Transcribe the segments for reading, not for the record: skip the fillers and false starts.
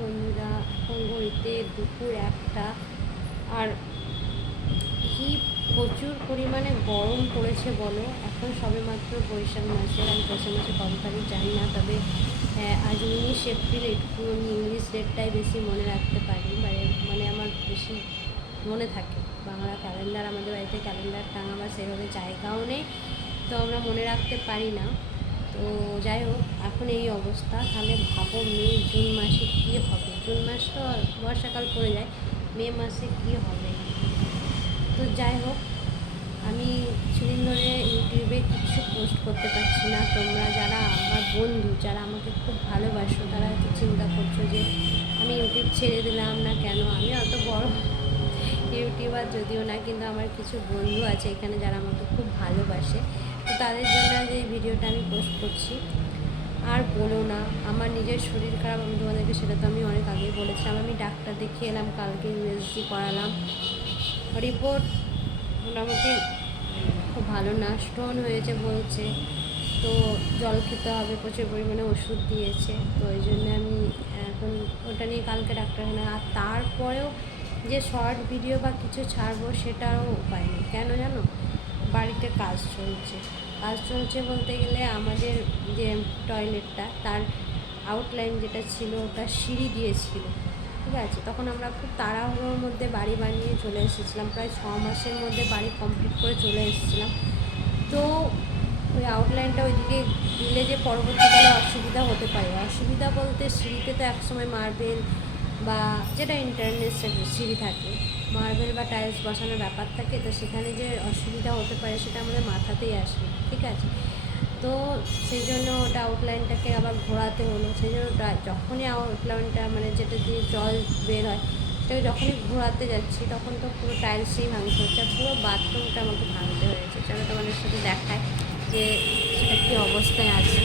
বন্ধুরা, এখন ঘড়িতে দুপুর 1টা। আর কি প্রচুর পরিমাণে গরম পড়েছে বলো। এখন সবেমাত্র বৈশাখ মাসের, আমি বৈশাখ মাসে কত তারিখ জানি না, তবে আজ 19 এপ্রিল। একটু আমি ইংলিশ ডেটটাই বেশি মনে রাখতে পারি, মানে আমার বেশি মনে থাকে। বাংলা ক্যালেন্ডার, আমাদের বাড়িতে ক্যালেন্ডার টাঙা বা সেভাবে জায়গাও নেই, তো আমরা মনে রাখতে পারি না। তো যাই হোক, এখন এই অবস্থা। তাহলে ভাবো মে জুন মাসে কী হবে। জুন মাস তো বর্ষাকাল পড়ে যায়, মে মাসে কী হবে। তো যাই হোক, আমি কিছুদিন ধরে ইউটিউবে কিছু পোস্ট করতে পারছি না। তোমরা যারা আমার বন্ধু, যারা আমাকে খুব ভালোবাসো, তারা হয়তো চিন্তা করছো যে আমি ইউটিউব ছেড়ে দিলাম না কেন। আমি অত বড় ইউটিউবার যদিও না, কিন্তু আমার কিছু বন্ধু আছে এখানে যারা আমাকে খুব ভালোবাসে, তো তাদের জন্য আজ এই ভিডিওটা আমি পোস্ট করছি। আর বলো না, আমার নিজের শরীর খারাপ, আমি তোমাদেরকে সেটা তো আমি অনেক আগেই বলেছিলাম। আমি ডাক্তার দেখিয়ে এলাম, কালকে ইউএসজি করালাম, রিপোর্ট মোটামুটি খুব ভালো না, স্টোন হয়েছে বলছে। তো জল খেতে হবে, প্রচুর পরিমাণে ওষুধ দিয়েছে। তো ওই জন্য আমি এখন ওটা নিয়ে কালকে ডাক্তারখানা। আর তারপরেও যে শর্ট ভিডিও বা কিছু ছাড়বো সেটারও উপায় নেই। কেন জানো? বাড়িতে কাজ চলছে বলতে গেলে আমাদের যে টয়লেটটা, তার আউটলাইন যেটা ছিল ওটা সিঁড়ি দিয়েছিল, ঠিক আছে। তখন আমরা খুব তাড়াহুড়োর মধ্যে বাড়ি বানিয়ে চলে এসেছিলাম, প্রায় 6 মাসের মধ্যে বাড়ি কমপ্লিট করে চলে এসেছিলাম। তো ওই আউটলাইনটা ওইদিকে দিলে যে পরবর্তীকালে অসুবিধা হতে পারে। অসুবিধা বলতে, সিঁড়িতে তো একসময় মার্বেল বা যেটা ইন্টারনেট সিঁড়ি থাকে, মার্বেল বা টাইলস বসানোর ব্যাপার থাকে, তো সেখানে যে অসুবিধা হতে পারে সেটা আমাদের মাথাতেই আসে, ঠিক আছে। তো সেই জন্য ওটা আউটলাইনটাকে আবার ঘোরাতে হলো। সেই জন্য যখনই আউটলাইনটা মানে যেটা দিয়ে জল বের হয় সেটাকে যখনই ঘোরাতে যাচ্ছি, তখন তো পুরো টাইলসই ভাঙতে হচ্ছে, আর পুরো বাথরুমটা আমাকে ভাঙতে হয়েছে। চলো তোমাদের সাথে দেখায় যে সেটা কী অবস্থায় আছে।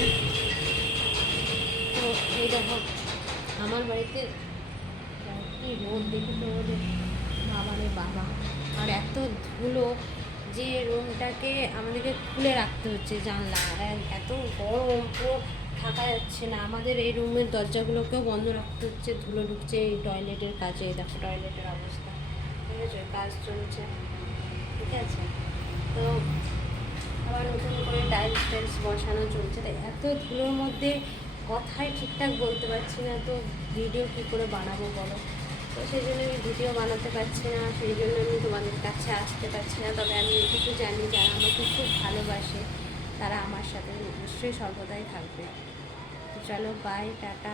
তো এই দেখো আমার বাড়িতে কি রোদ, দেখি তো রোদের বাবা। আর এত ধুলো যে রুমটাকে আমাদেরকে খুলে রাখতে হচ্ছে জানলা, এত গরম, পুরো থাকা যাচ্ছে না। আমাদের এই রুমের দরজাগুলোকেও বন্ধ রাখতে হচ্ছে, ধুলো ঢুকছে এই টয়লেটের কাজে। দেখো টয়লেটের অবস্থা, ঠিক আছে, কাজ চলছে, ঠিক আছে। তো আবার নতুন করে টাইলস বসানো চলছে। তাই এত ধুলোর মধ্যে কথাই ঠিকঠাক বলতে পারছি না, তো ভিডিও কী করে বানাবো বলো। তো সেই জন্য আমি ভিডিও বানাতে পারছি না, সেই জন্য আমি তোমাদের কাছে আসতে পারছি না। তবে আমি এটুকু জানি, যারা আমাকে খুব ভালোবাসে তারা আমার সাথে নিশ্চয়ই সর্বদাই থাকবে। তো চলো, বাই, টাটা।